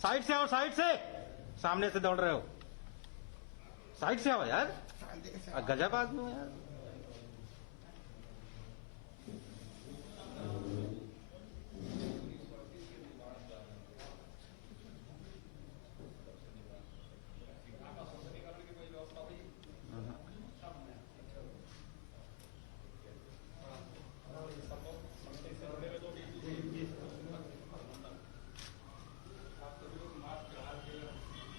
Side से आओ, side से, सामने से दौड़ रहे हो, साइड से आओ यार, गजब आदमी हो यार।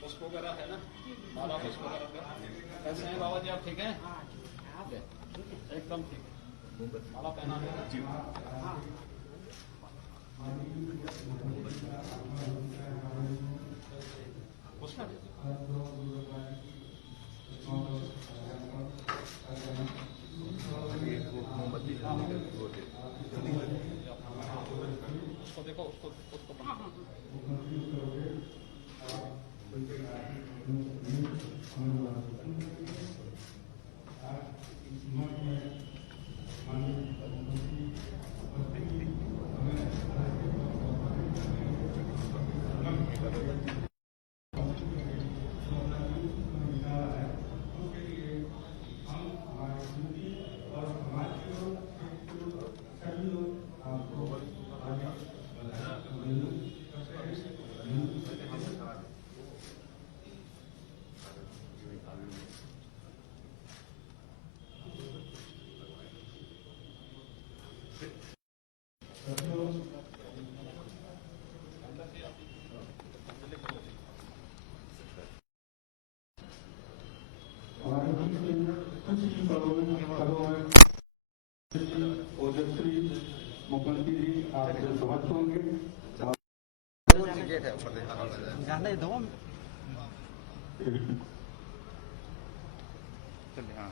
पुष्प वगैरह है ना, माला पुष्प वगैरह कैसे हैं बाबा जी, आप ठीक हैं? एकदम ठीक है, माला पहना है जी। पुष्प उसको देखो, उसको ओजस्वी मुख्यमंत्री जी आपसे समझ होंगे। गेट है ऊपर देखना दो चलिए। हाँ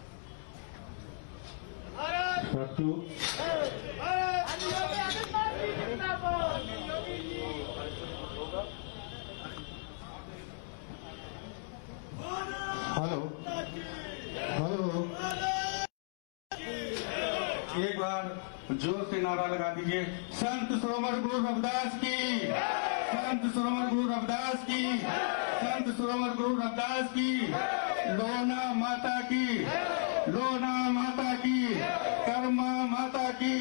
हेलो हेलो, एक बार जोर से नारा लगा दीजिए, संत सरोवर गुरु रविदास की, संत सरोवर गुरु रविदास की, संत सरोवर गुरु रविदास की, लोना माता की, लोना माता की, कर्मा माता की,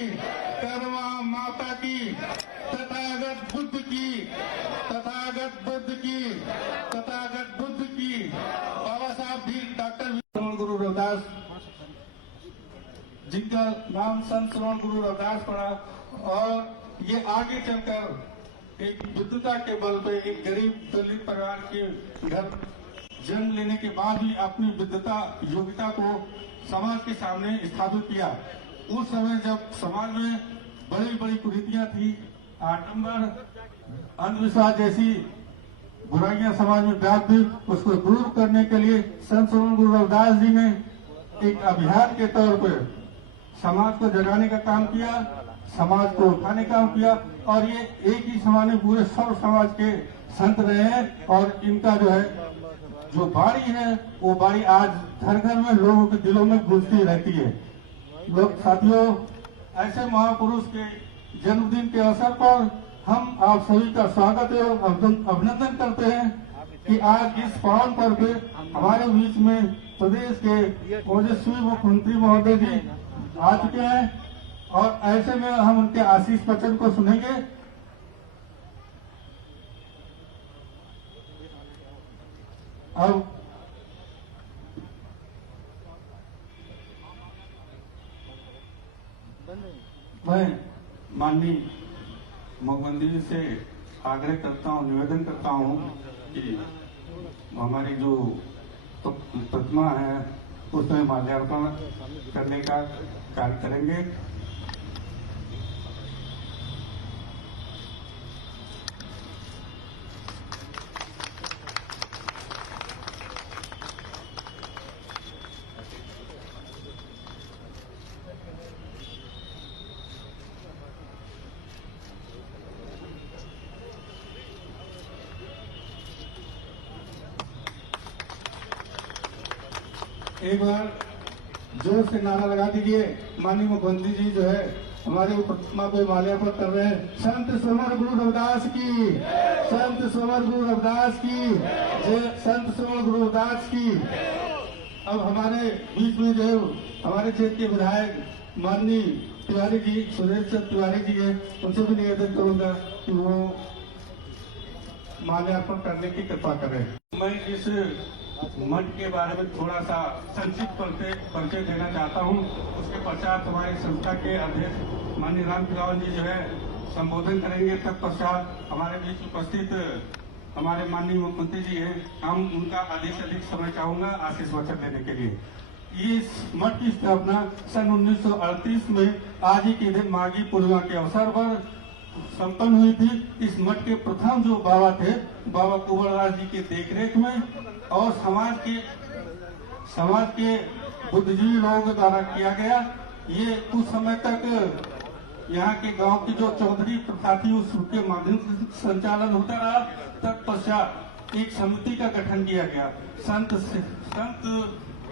कर्मा माता की, तथागत बुद्ध की, तथागत बुद्ध की, तथागत बुद्ध की। बाबा साहब भी डॉक्टर गुरु रविदास जिनका नाम संत श्रवण गुरु रविदास पड़ा, और ये आगे चलकर एक बुद्धता के बल पे एक गरीब दलित परिवार के घर जन्म लेने के बाद भी अपनी बुद्धता योग्यता को समाज के सामने स्थापित किया। उस समय जब समाज में बड़ी बड़ी कुरीतियां थी, आडंबर, अंधविश्वास जैसी बुराइयां समाज में व्याप्त थी, उसको दूर करने के लिए संत श्रवण गुरु रविदास जी ने एक अभियान के तौर पर समाज को जगाने का काम किया, समाज को उठाने का काम किया, और ये एक ही समाज में पूरे सर्व समाज के संत रहे हैं। और इनका जो है जो बाणी है वो बाणी आज घर घर में लोगों के दिलों में गूंजती रहती है। लोग साथियों, ऐसे महापुरुष के जन्मदिन के अवसर पर हम आप सभी का स्वागत एवं अभिनंदन करते हैं कि आज इस पावन पर्व पे हमारे बीच में प्रदेश के ओजस्वी मुख्यमंत्री महोदय जी आ चुके हैं, और ऐसे में हम उनके आशीष वचन को सुनेंगे। अब मैं माननीय मुख्यमंत्री जी से आग्रह करता हूं, निवेदन करता हूं कि हमारी जो प्रतिमा है उसमें माल्यार्पण करने का कार्य करेंगे। एक बार जोर से नारा लगा दीजिए। माननीय मुख्यमंत्री जी जो है हमारे प्रतिमा पे माल्यार्पण कर रहे हैं। संत श्रवण गुरु रविदास की, संत श्रवण अमर गुरु रविदास की जय, संत श्रवण गुरु रविदास की। अब हमारे बीच में जो हमारे क्षेत्र के विधायक माननीय तिवारी जी, सुरेश चंद्र तिवारी जी है, उनसे भी निवेदन करूंगा कि वो माल्यार्पण करने की कृपा करें। मैं इस मठ के बारे में थोड़ा सा संक्षिप्त परिचय देना चाहता हूँ। उसके पश्चात हमारी संस्था के अध्यक्ष माननीय राम खिलावन जी जो है संबोधन करेंगे। तत्पश्चात हमारे बीच उपस्थित हमारे माननीय मुख्यमंत्री जी हैं, हम उनका अधिक से अधिक समय चाहूंगा आशीष वचन देने के लिए। इस मठ की स्थापना सन 1938 में आज ही के दिन माघी पूर्णिमा के अवसर पर संपन्न हुई थी। इस मठ के प्रथम जो बाबा थे, बाबा कुंवरदास जी के देखरेख में और समाज के बुद्धिजीवी लोगों द्वारा किया गया। ये कुछ समय तक यहाँ के गांव की जो चौधरी प्रथा थी उसके माध्यम से संचालन होता रहा। तत्पश्चात एक समिति का गठन किया गया, संत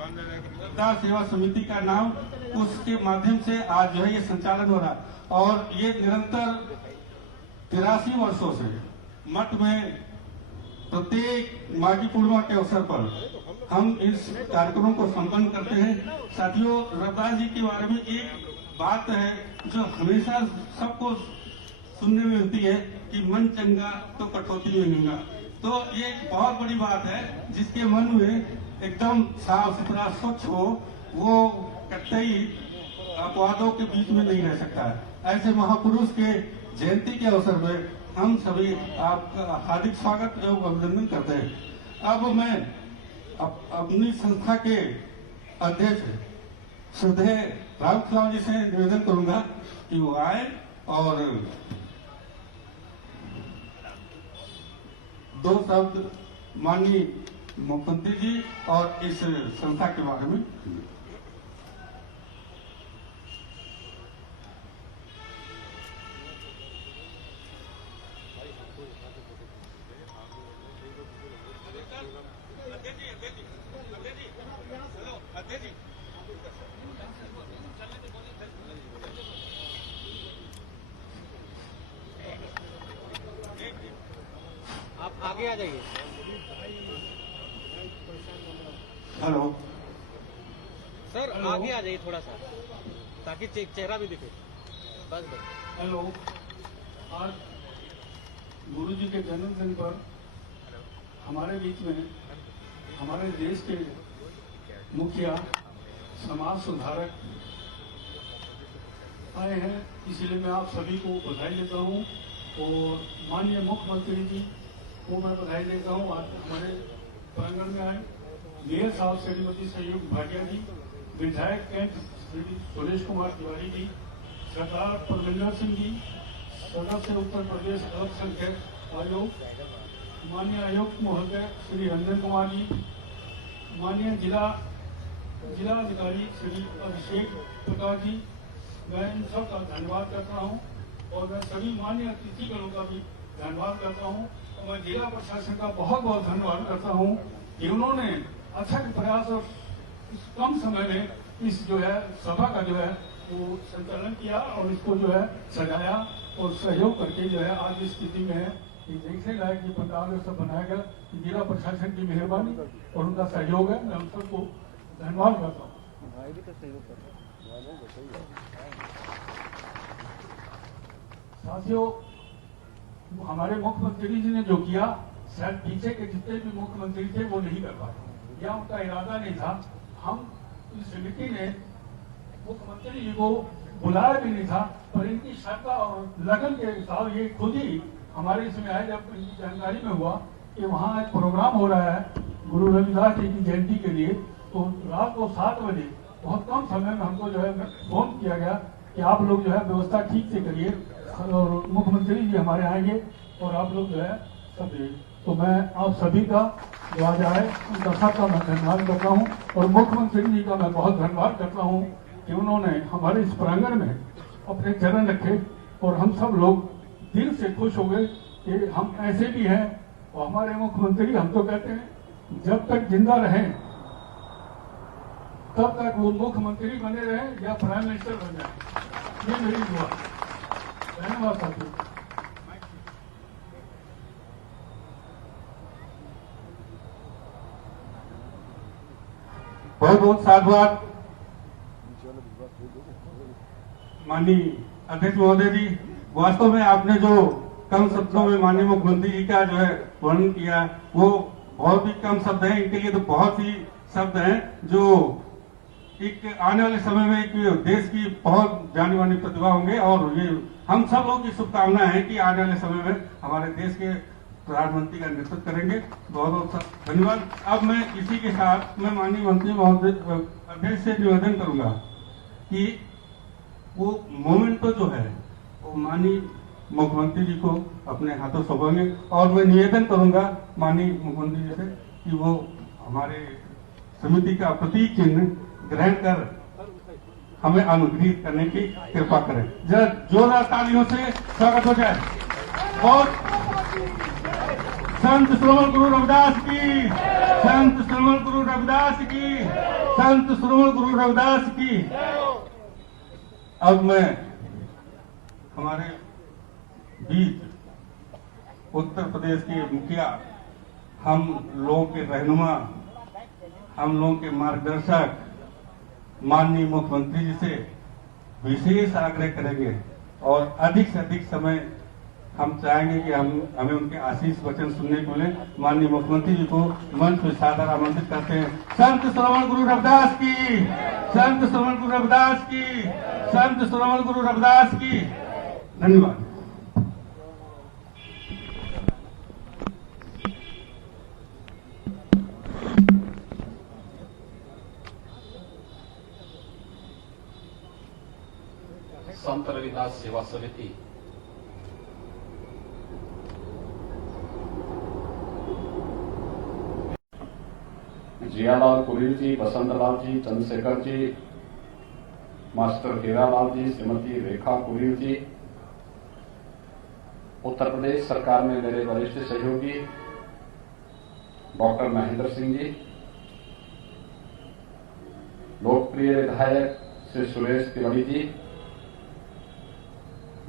रविदास सेवा समिति का नाम, उसके माध्यम से आज जो है ये संचालन हो रहा। और ये निरंतर 83 वर्षों से मठ में प्रत्येक माघी पूर्णिमा के अवसर पर हम इस कार्यक्रमों को संपन्न करते हैं। साथियों, रविदास जी के बारे में एक बात है जो हमेशा सबको सुनने में मिलती है कि मन चंगा तो कटौती में गंगा। तो ये एक बहुत बड़ी बात है, जिसके मन में एकदम साफ सुथरा स्वच्छ हो, वो कतई अपवादों के बीच में नहीं रह सकता है। ऐसे महापुरुष के जयंती के अवसर में हम सभी आपका हार्दिक स्वागत एवं अभिनंदन करते हैं। अब मैं अपनी संस्था के अध्यक्ष श्रद्धेय राम खिलावन जी से निवेदन करूंगा कि वो आए और 2 शब्द माननीय मुख्यमंत्री जी और इस संस्था के बारे में। आप आगे आ जाइए। हेलो सर, आगे आ जाइए थोड़ा सा ताकि चेहरा भी दिखे। बस बस। हेलो, आज गुरु जी के जन्मदिन पर हमारे बीच में हमारे देश के मुखिया, समाज सुधारक आए हैं, इसलिए मैं आप सभी को बधाई देता हूँ। और माननीय मुख्यमंत्री जी को मैं बधाई देता हूँ, आज हमारे प्रांगण में आए। मेयर साहब श्रीमती सहयोग भाटिया जी, विधायक कैंट श्री सुरेश कुमार तिवारी जी, सरदार परमिंदर सिंह जी, सदस्य उत्तर प्रदेश अल्पसंख्यक आयोग, माननीय आयुक्त महोदय श्री रंजन कुमार जी, माननीय जिलाधिकारी श्री अभिषेक प्रकाश जी, मैं इन सब का धन्यवाद करता हूँ। और मैं सभी माननीय अतिथिगणों का भी धन्यवाद करता हूँ। और मैं जिला प्रशासन का बहुत बहुत धन्यवाद करता हूँ कि उन्होंने अथक प्रयास और इस कम समय में इस जो है सभा का जो है वो संचालन किया और इसको जो है सजाया और सहयोग करके जो है आज इस स्थिति में है कि देखने लायक ये पंडाल सब बनाया गया। जिला प्रशासन की मेहरबानी और उनका सहयोग है, मैं उन सबको धन्यवाद करता हूँ। साथियों, हमारे मुख्यमंत्री जी ने जो किया, शायद पीछे के जितने भी मुख्यमंत्री थे वो नहीं कर पाए, या उनका इरादा नहीं था। हम इस समिति ने मुख्यमंत्री जी को बुलाया भी नहीं था, पर इनकी श्रद्धा और लगन के साथ ये खुद ही हमारे इसमें आए। जब इनकी जानकारी में हुआ कि वहाँ एक प्रोग्राम हो रहा है गुरु रविदास जी की जयंती के लिए, तो रात को 7 बजे बहुत कम समय में हमको जो है फोन किया गया कि आप लोग जो है व्यवस्था ठीक से करिए और मुख्यमंत्री जी हमारे आएंगे और आप लोग जो है सब। तो मैं आप सभी का जो आज आए उनका सबका मैं धन्यवाद करता हूँ और मुख्यमंत्री जी का मैं बहुत धन्यवाद करता हूँ कि उन्होंने हमारे इस प्रांगण में अपने चरण रखे और हम सब लोग दिल से खुश हो गए कि हम ऐसे भी हैं। और हमारे मुख्यमंत्री, हम तो कहते हैं जब तक जिंदा रहें तब तक वो मुख्यमंत्री बने रहे या प्राइम मिनिस्टर बन जाए, ये मेरी दुआ। धन्यवाद साथियों। बहुत बहुत साधुवाद माननीय अध्यक्ष महोदय जी। वास्तव में आपने जो कम शब्दों में माननीय मुख्यमंत्री जी का जो है वर्णन किया, वो बहुत ही कम शब्द हैं। इनके लिए तो बहुत ही शब्द हैं जो एक आने वाले समय में एक देश की बहुत जानी मानी प्रतिभा होंगे। और ये हम सब लोगों की शुभकामना है कि आने वाले समय में हमारे देश के प्रधानमंत्री का नेतृत्व करेंगे। बहुत बहुत धन्यवाद। अब मैं इसी के साथ मैं माननीय मंत्री महोदय अध्यक्ष से निवेदन करूंगा कि वो मोमेंटो जो है वो माननीय मुख्यमंत्री जी को अपने हाथों सौंपेंगे। और मैं निवेदन करूंगा माननीय मुख्यमंत्री जी से कि वो हमारे समिति का प्रतीक चिन्ह ग्रहण कर हमें अनुग्रहित करने की कृपा करें। जरा जोरदार तालियों से स्वागत हो जाए। और संत श्रवण गुरु रविदास की, संत श्रवण गुरु रविदास की, संत श्रवण गुरु रविदास की। अब मैं हमारे बीच उत्तर प्रदेश के मुखिया, हम लोगों के रहनुमा, हम लोगों के मार्गदर्शक माननीय मुख्यमंत्री जी से विशेष आग्रह करेंगे और अधिक से अधिक समय हम चाहेंगे कि हमें उनके आशीष वचन सुनने को मिले। माननीय मुख्यमंत्री जी को मंच पर सादर आमंत्रित करते हैं। संत श्रवण गुरु रविदास की, संत श्रवण गुरु रविदास की, संत श्रवण गुरु रविदास की। धन्यवाद। संत रविदास सेवा समिति जियालाल कुरील जी, बसंतलाल जी, चंद्रशेखर जी, मास्टर हीरालाल जी, श्रीमती रेखा कुरील जी, उत्तर प्रदेश सरकार में मेरे वरिष्ठ सहयोगी डॉक्टर महेंद्र सिंह जी, लोकप्रिय विधायक श्री सुरेश तिवारी जी,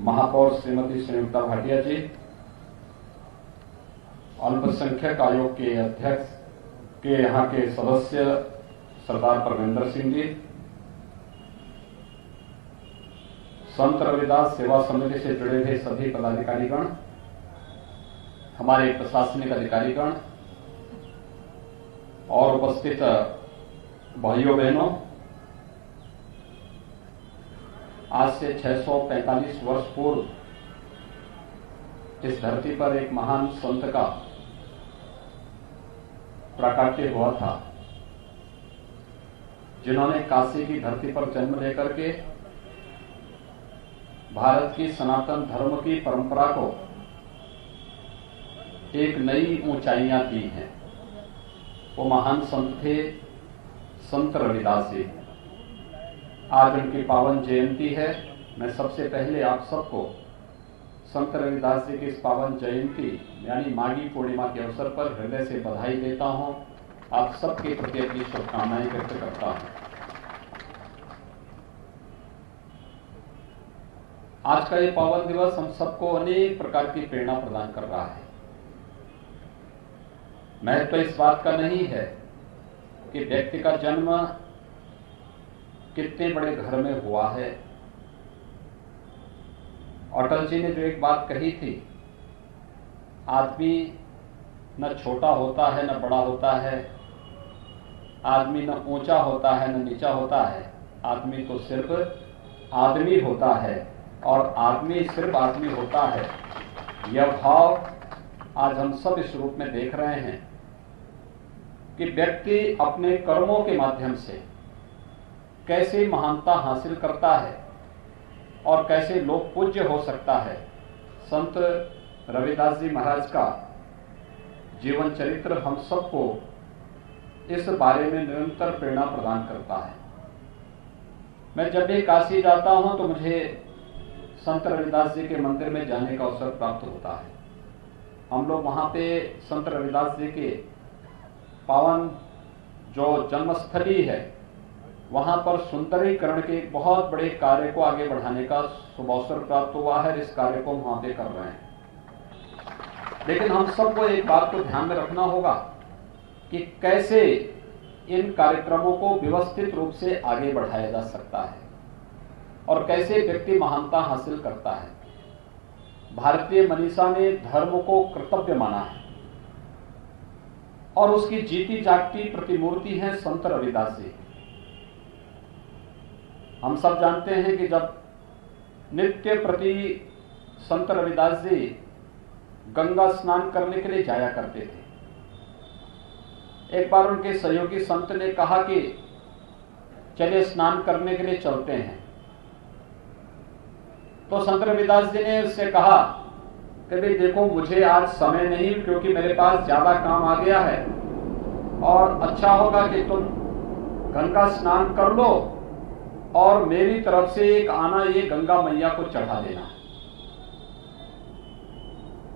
महापौर श्रीमती संयुक्ता भाटिया जी, अल्पसंख्यक आयोग के अध्यक्ष के यहाँ के सदस्य सरदार परमेंद्र सिंह जी, संत रविदास सेवा समिति से जुड़े हुए सभी पदाधिकारीगण, हमारे प्रशासनिक अधिकारीगण और उपस्थित भाइयों बहनों, आज से 645 वर्ष पूर्व इस धरती पर एक महान संत का प्राकट्य हुआ था, जिन्होंने काशी की धरती पर जन्म लेकर के भारत की सनातन धर्म की परंपरा को एक नई ऊंचाइयां दी हैं। वो महान संत थे संत रविदास जी। आज उनकी पावन जयंती है। मैं सबसे पहले आप सबको संत रविदास जी की इस पावन जयंती यानी माघी पूर्णिमा के अवसर पर हृदय से बधाई देता हूं। आप सबके प्रति अपनी शुभकामनाएं व्यक्त करता हूं। आज का ये पावन दिवस हम सबको अनेक प्रकार की प्रेरणा प्रदान कर रहा है। महत्व इस बात का नहीं है कि व्यक्ति का जन्म कितने बड़े घर में हुआ है। अटल जी ने जो एक बात कही थी, आदमी न छोटा होता है न बड़ा होता है, आदमी न ऊंचा होता है न नीचा होता है, आदमी तो सिर्फ आदमी होता है और आदमी सिर्फ आदमी होता है। यह भाव आज हम सब इस रूप में देख रहे हैं कि व्यक्ति अपने कर्मों के माध्यम से कैसे महानता हासिल करता है और कैसे लोक पूज्य हो सकता है। संत रविदास जी महाराज का जीवन चरित्र हम सबको इस बारे में निरंतर प्रेरणा प्रदान करता है। मैं जब भी काशी जाता हूं तो मुझे संत रविदास जी के मंदिर में जाने का अवसर प्राप्त होता है। हम लोग वहां पे संत रविदास जी के पावन जो जन्मस्थली है वहां पर सुंदरीकरण के एक बहुत बड़े कार्य को आगे बढ़ाने का शुभ अवसर प्राप्त हुआ है। इस कार्य को हम वहां पे कर रहे हैं। लेकिन हम सबको एक बात को ध्यान में रखना होगा कि कैसे इन कार्यक्रमों को व्यवस्थित रूप से आगे बढ़ाया जा सकता है और कैसे व्यक्ति महानता हासिल करता है। भारतीय मनीषा ने धर्म को कर्तव्य माना है और उसकी जीती जागती प्रतिमूर्ति है संत रविदास जी। हम सब जानते हैं कि जब नित्य प्रति संत रविदास जी गंगा स्नान करने के लिए जाया करते थे। एक बार उनके सहयोगी संत ने कहा कि चलिए स्नान करने के लिए चलते हैं। तो संत रविदास जी ने उससे कहा कि भाई देखो, मुझे आज समय नहीं, क्योंकि मेरे पास ज्यादा काम आ गया है, और अच्छा होगा कि तुम गंगा स्नान कर लो और मेरी तरफ से एक आना ये गंगा मैया को चढ़ा देना।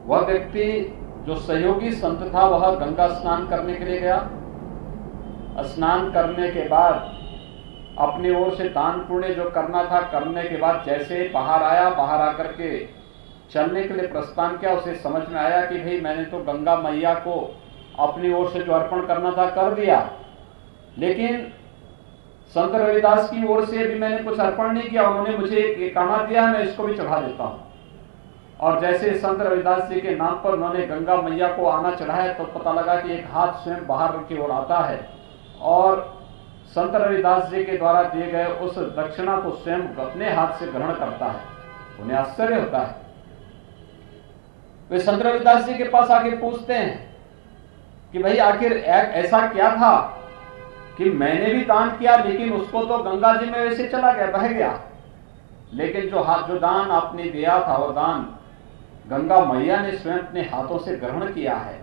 वह व्यक्ति जो सहयोगी संत था वह गंगा स्नान करने के लिए गया। स्नान करने के बाद अपनी ओर से दान पुण्य जो करना था करने के बाद जैसे बाहर आया, बाहर आकर के चलने के लिए प्रस्थान किया, उसे समझ में आया कि भाई मैंने तो गंगा मैया को अपनी ओर से जो अर्पण करना था कर दिया, लेकिन संत रविदास की ओर से भी मैंने कुछ अर्पण नहीं किया। उन्होंने मुझे एक आना दिया, मैं इसको भी चढ़ा देता हूं। और जैसे संत रविदास जी के नाम पर उन्होंने गंगा मैया को आना चढ़ाया तो पता लगा कि एक हाथ स्वयं बाहर की ओर आता है और संत रविदास जी के द्वारा दिए गए उस दक्षिणा को स्वयं अपने हाथ से ग्रहण करता है। उन्हें आश्चर्य होता है। वे संत रविदास जी के पास आके पूछते हैं कि भाई आखिर ऐसा क्या था कि मैंने भी दान किया, लेकिन उसको तो गंगा जी में वैसे चला गया, बह गया, लेकिन जो दान आपने दिया था वो दान गंगा मैया ने स्वयं अपने हाथों से ग्रहण किया है।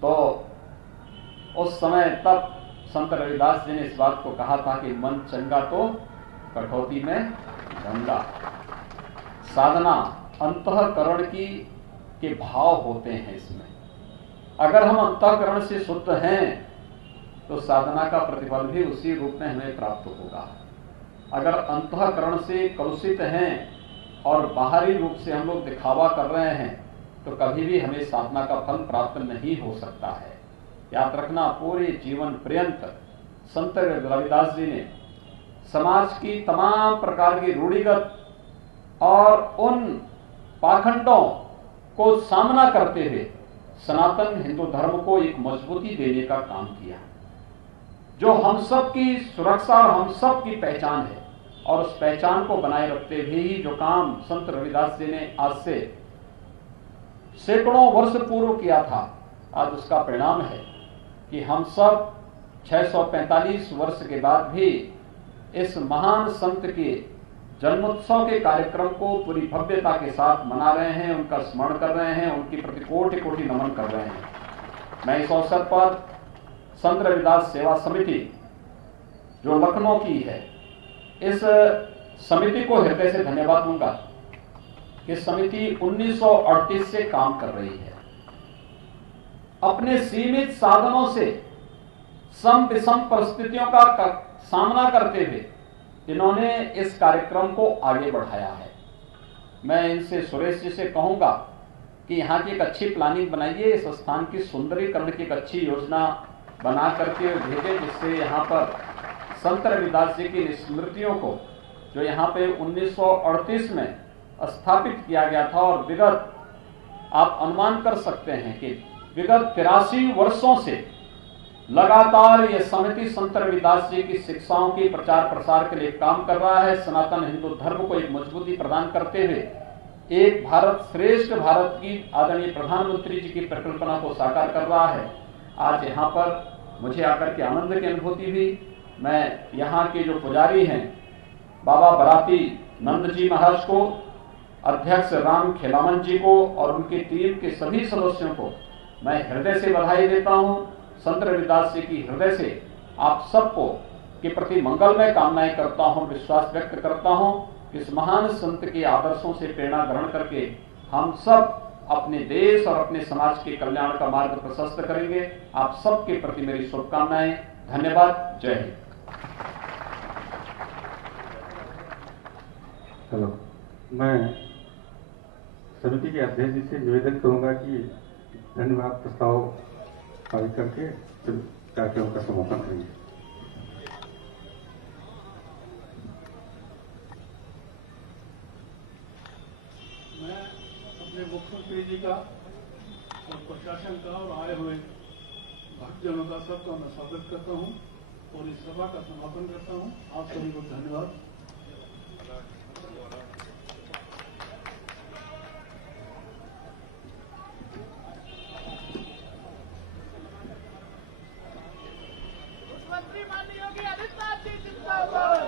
तो उस समय तब संत रविदास जी ने इस बात को कहा था कि मन चंगा तो कठौती में गंगा। साधना अंतःकरण के भाव होते हैं इसमें। अगर हम अंतःकरण से शुद्ध हैं तो साधना का प्रतिफल भी उसी रूप में हमें प्राप्त होगा। अगर अंतःकरण से कलुषित हैं और बाहरी रूप से हम लोग दिखावा कर रहे हैं तो कभी भी हमें साधना का फल प्राप्त नहीं हो सकता है। याद रखना, पूरे जीवन पर्यंत संत रविदास जी ने समाज की तमाम प्रकार की रूढ़िगत और उन पाखंडों को सामना करते हुए सनातन हिंदू धर्म को एक मजबूती देने का काम किया, जो हम सब की सुरक्षा और हम सब की पहचान है। और उस पहचान को बनाए रखते हुए ही जो काम संत रविदास जी ने आज से सैकड़ों वर्ष पूर्व किया था, आज उसका परिणाम है कि हम सब 645 वर्ष के बाद भी इस महान संत के जन्मोत्सव के कार्यक्रम को पूरी भव्यता के साथ मना रहे हैं, उनका स्मरण कर रहे हैं, उनकी प्रति कोटि कोटि नमन कर रहे हैं। मैं इस अवसर पर संत रविदास सेवा समिति जो लखनऊ की है, इस समिति को हृदय से धन्यवाद दूंगा कि समिति 1938 से काम कर रही है। अपने सीमित साधनों से सम विषम परिस्थितियों का सामना करते हुए इन्होंने इस कार्यक्रम को आगे बढ़ाया है। मैं इनसे, सुरेश जी से कहूंगा कि यहाँ की एक अच्छी प्लानिंग बनाइए, इस स्थान की सुंदरीकरण की एक अच्छी योजना बना करके भेजें, जिससे यहाँ पर संत रविदास जी की स्मृतियों को जो यहाँ पे 1938 में स्थापित किया गया था, और विगत आप अनुमान कर सकते हैं कि विगत 83 वर्षों से लगातार ये समिति संत रविदास जी की शिक्षाओं की प्रचार प्रसार के लिए काम कर रहा है। सनातन हिंदू धर्म को एक मजबूती प्रदान करते हुए एक भारत श्रेष्ठ भारत की आदरणीय प्रधानमंत्री जी की परिकल्पना को साकार कर रहा है। आज यहाँ पर मुझे आकर के आनंद की अनुभूति हुई। मैं यहाँ के जो पुजारी हैं बाबा बराती नंद जी महाराज को, अध्यक्ष राम खिलावन जी को और उनकी टीम के सभी सदस्यों को मैं हृदय से बधाई देता हूँ। संत रविदास जी की हृदय से आप सबको के प्रति मंगलमय कामनाएं करता हूँ, विश्वास व्यक्त करता हूँ। इस महान संत के आदर्शों से प्रेरणा ग्रहण करके हम सब अपने देश और अपने समाज के कल्याण का मार्ग प्रशस्त करेंगे। आप सबके प्रति मेरी शुभकामनाएं। धन्यवाद। जय हिंद। हेलो, मैं समिति के अध्यक्ष जी से निवेदन करूंगा कि धन्यवाद प्रस्ताव पारित करके कार्यक्रम का समापन करेंगे। मैं अपने मुख्यमंत्री जी का और प्रशासन का और आए हुए भक्तजनों का सबका मैं स्वागत करता हूं और इस सभा का समापन करता हूं। आप सभी को धन्यवाद। मुख्यमंत्री माननीय योगी आदित्यनाथ जी जिंदाबाद।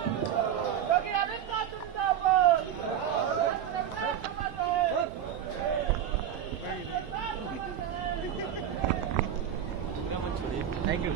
योगी आदित्यनाथ जिंदाबाद। Thank you.